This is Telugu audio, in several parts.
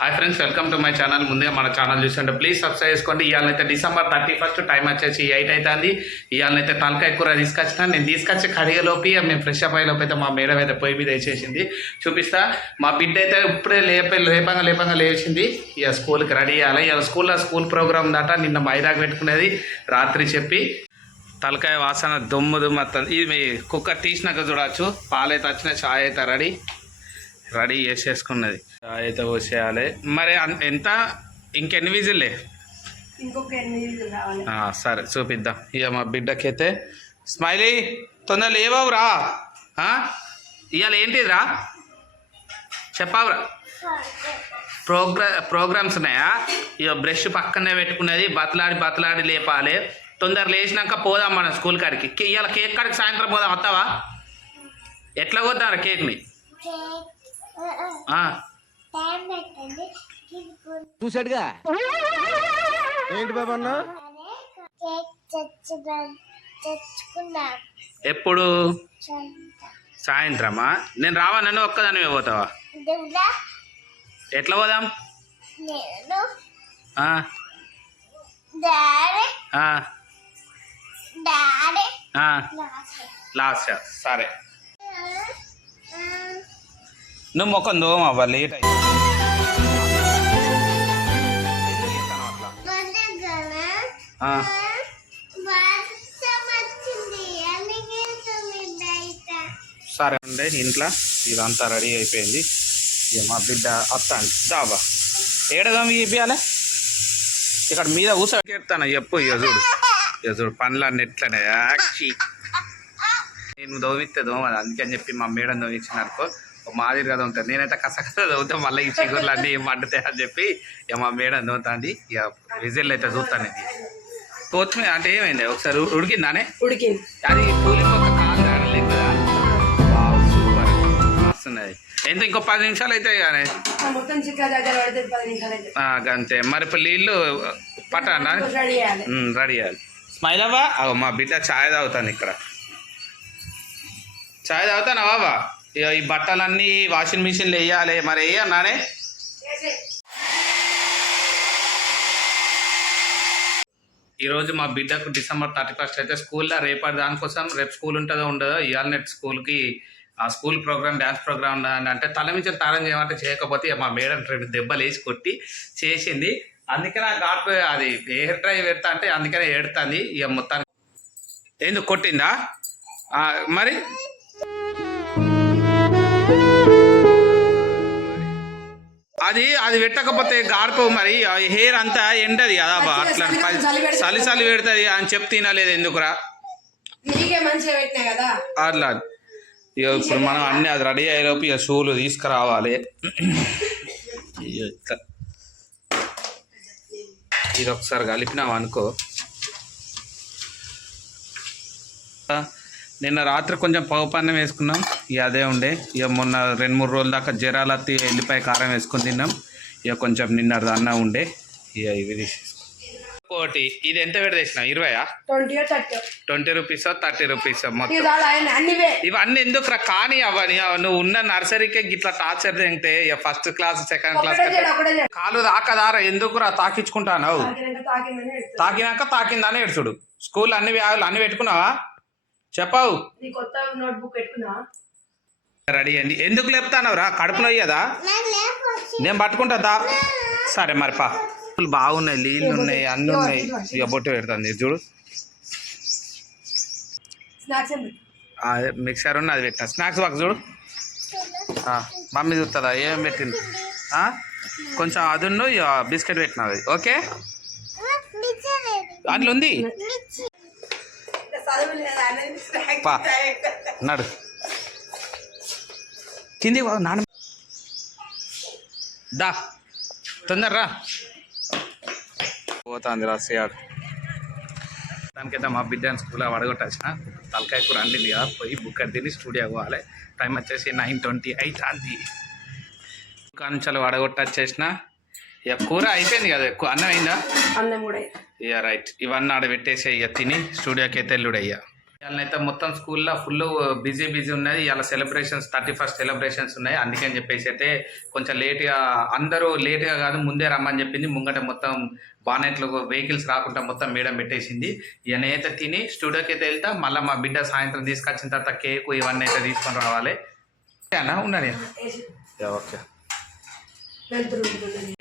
Hi friends, welcome to my channel. ముందుగా మన ఛానల్ చూస్తుంటే ప్లీజ్ సబ్స్క్రైబ్ చేసుకోండి. ఇవాళైతే December 31 టైం వచ్చేసి 8 అవుతుంది. ఇవాళైతే తలకాయ కూర తీసుకొచ్చిన. నేను తీసుకొచ్చి కడిగలోపి మేము ఫ్రెష్ అప్ అయ్యేలోపు అయితే మా మేడం అయితే పొయ్యి మీద వేసేసింది. చూపిస్తా. మా బిడ్డ అయితే ఇప్పుడే లేపంగా లేచింది. ఇక స్కూల్కి రెడీ అయ్యాలి. ఇవాళ స్కూల్ ప్రోగ్రామ్ ఉందట. నిన్న మైదాకు పెట్టుకునేది రాత్రి చెప్పి తలకాయ వాసన దుమ్ము వస్తుంది. ఇది కుక్కర్ తీసినాక చూడవచ్చు. పాలైతే వచ్చిన చాయ్ అయితే రెడీ చేసేసుకున్నది. చాయ్ అయితే పోసేయాలి. మరి ఎంత ఇంకెన్ని విజిల్లే? ఇంకొక 8 విజిల్ రావాలి. సరే చూపిద్దాం. ఇక మా బిడ్డకైతే స్మైలీ తొందర లేవవురా. ఇవాళ ఏంటిదిరా చెప్పావురా? ప్రోగ్రామ్స్ ఉన్నాయా? ఇక బ్రష్ పక్కనే పెట్టుకునేది. బతలాడి లేపాలి. తొందర లేచినాక పోదాం మనం స్కూల్ కాడికి. ఇవాళ కేక్ కాడికి సాయంత్రం పోదాం. వస్తావా? ఎట్లా పోతారా కేక్ని? చూసాడుగా ఏంటి బాబా అన్న? ఎప్పుడు? సాయంత్రమా? నేను రావా? నన్ను ఒక్కదాని పోతావా? ఎట్లా పోదాం? లాస్ట్. సరే నువ్వు మొక్కం దోమ అవ్వ లేట్ అయ్యి సరే ఉండే. ఇంట్లో ఇదంతా రెడీ అయిపోయింది. ఇక మా బిడ్డ వస్తాను దాబా ఏడదాం ఇవ్వాలి. ఇక్కడ మీద కూర్చోెడతాను చెప్పు. ఇక చూడు పనులన్నీ ఎట్లనే నేను దోమిస్తే దోమది. అందుకని చెప్పి మా మేడం దోమిచ్చినారుకో మాదిరి కదా ఉంటుంది. నేనైతే కసకస చదువుతా మళ్ళీ ఈ చిగురులు అన్నీ మండుతాయి అని చెప్పి ఇక మా మేడం చదువుతుంది. ఇక విజిల్ అయితే చూస్తాను. ఇది కొత్తిమీర అంటే ఏమైంది? ఒకసారి ఉడికిందానే? ఉడికింది. అది పూలి మొక్క కాదు ఆడలేదు కదా. సూపర్ వస్తున్నది. ఎంత ఇంకో 10 నిమిషాలు అయితే కానీ అంతే. మరి ఇప్పుడు నీళ్ళు పట్టండి రెడీ చేయాలి. స్మైల్ అవ్వా. మా బిడ్డ ఛాయ్ తాగుతాను. ఇక్కడ ఛాయ్ తాగుతానా బాబా? ఇక ఈ బట్టలన్నీ వాషింగ్ మిషన్లో వేయాలి. మరి వేయన్నానే. ఈరోజు మా బిడ్డకు December 31 అయితే స్కూల్లో రేపటి దానికోసం రేపు స్కూల్ ఉంటుందో ఉండదో ఇవాళ నెట్ స్కూల్కి ఆ స్కూల్ ప్రోగ్రామ్ డ్యాన్స్ ప్రోగ్రామ్ అంటే తలమించిన తారం చేయమంటే చేయకపోతే మా మేడం 2 దెబ్బలు వేసి కొట్టి చేసింది. అందుకనే ఆ ఘాట్ అది హెయిర్ డ్రై పెడతా అంటే అందుకనే ఏడుతుంది. ఇక మొత్తానికి ఎందుకు కొట్టిందా? మరి అది పెట్టకపోతే గాడుపు మరి హెయిర్ అంతా ఎండది కదా అట్లా చలి పెడుతుంది అని చెప్పి తినలేదు. ఎందుకురా అట్లా? ఇక ఇప్పుడు మనం అన్ని అది రెడీ అయ్యేలోపు ఇక షూలు తీసుకురావాలి. ఇట్లా ఇది ఒకసారి కలిపినాం అనుకో. నిన్న రాత్రి కొంచెం పప్పున్నం వేసుకున్నాం. ఇక అదే ఉండే. ఇక మొన్న 2-3 రోజుల దాకా జ్వరాలు అత్తి ఎల్లిపాయ కారం వేసుకొని తిన్నాం. ఇక కొంచెం నిన్న అన్న ఉండే. ఇక ఇవి తీసేసుకోటి. ఇది ఎంత పెట్టి తెచ్చినావు? 20 20 రూపీస్ 30 రూపీస్ మొత్తం. ఇవన్నీ ఎందుకు కానీ అవని నువ్వు ఉన్న నర్సరీకే గిట్లా టార్చర్ తింటే ఇక 1st క్లాస్ 2nd క్లాస్ కాలు తాకదారా? ఎందుకురా తాకించుకుంటాను? తాకినాక తాకిందని ఏడ్చుడు. స్కూల్ అన్ని బ్యాగులు అన్ని పెట్టుకున్నావా? చెప్పావు. రెడీ అండి. ఎందుకు లేపుతానవరా? కడుపులో అయ్యదా? నేను పట్టుకుంటా. సరే మరి పా. బాగున్నాయి, నీళ్ళు ఉన్నాయి, అన్నీ ఉన్నాయి. ఇక బొట్టు పెడుతుంది చూడు. మిక్సర్ ఉన్న అది పెట్టిన. స్నాక్స్ బాక్స్ చూడు. మమ్మీ చూస్తుందా ఏం పెట్టింది? కొంచెం అదున్ను బిస్కెట్ పెట్టినది. ఓకే అందులో ఉంది. పా నడు కింది నాన్న దా తొందరరా. పోతుంది రాసేయాడు. దానికైతే మా బిడ్డని స్కూల్లో వడగొట్టచ్చిన. తలకాయ కూర అండింది కదా, పోయి బుక్ తిని స్టూడియో పోవాలి. టైం వచ్చేసి 9:20 అవుతుంది. దుకాణం నుంచి వడగొట్టచ్చేసిన. ఇక కూర అయిపోయింది కదా. అన్నం అయిందా? అన్నం కూడా. ఇక రైట్. ఇవన్నీ ఆడ పెట్టేసి ఇక తిని స్టూడియోకి అయితే ఎల్లుడయ్యా. ఇవాళనైతే మొత్తం స్కూల్లో ఫుల్ బిజీ ఉన్నది. ఇవాళ సెలబ్రేషన్స్ 31st సెలబ్రేషన్స్ ఉన్నాయి. అందుకని చెప్పేసి అయితే కొంచెం లేట్గా, అందరూ లేట్గా కాదు ముందే రమ్మని చెప్పింది. ముంగట మొత్తం బానెట్లు వెహికల్స్ రాకుండా మొత్తం మేడం పెట్టేసింది. ఇవన్నీ అయితే తిని స్టూడియోకి అయితే వెళ్తా. మళ్ళీ మా బిడ్డ సాయంత్రం తీసుకొచ్చిన తర్వాత కేకు ఇవన్నీ అయితే తీసుకొని రావాలి. అన్నా ఉన్నది ఓకే. వెళ్తురు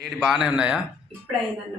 వేడి బాగానే ఉన్నాయా? ఇప్పుడు అయిందన్న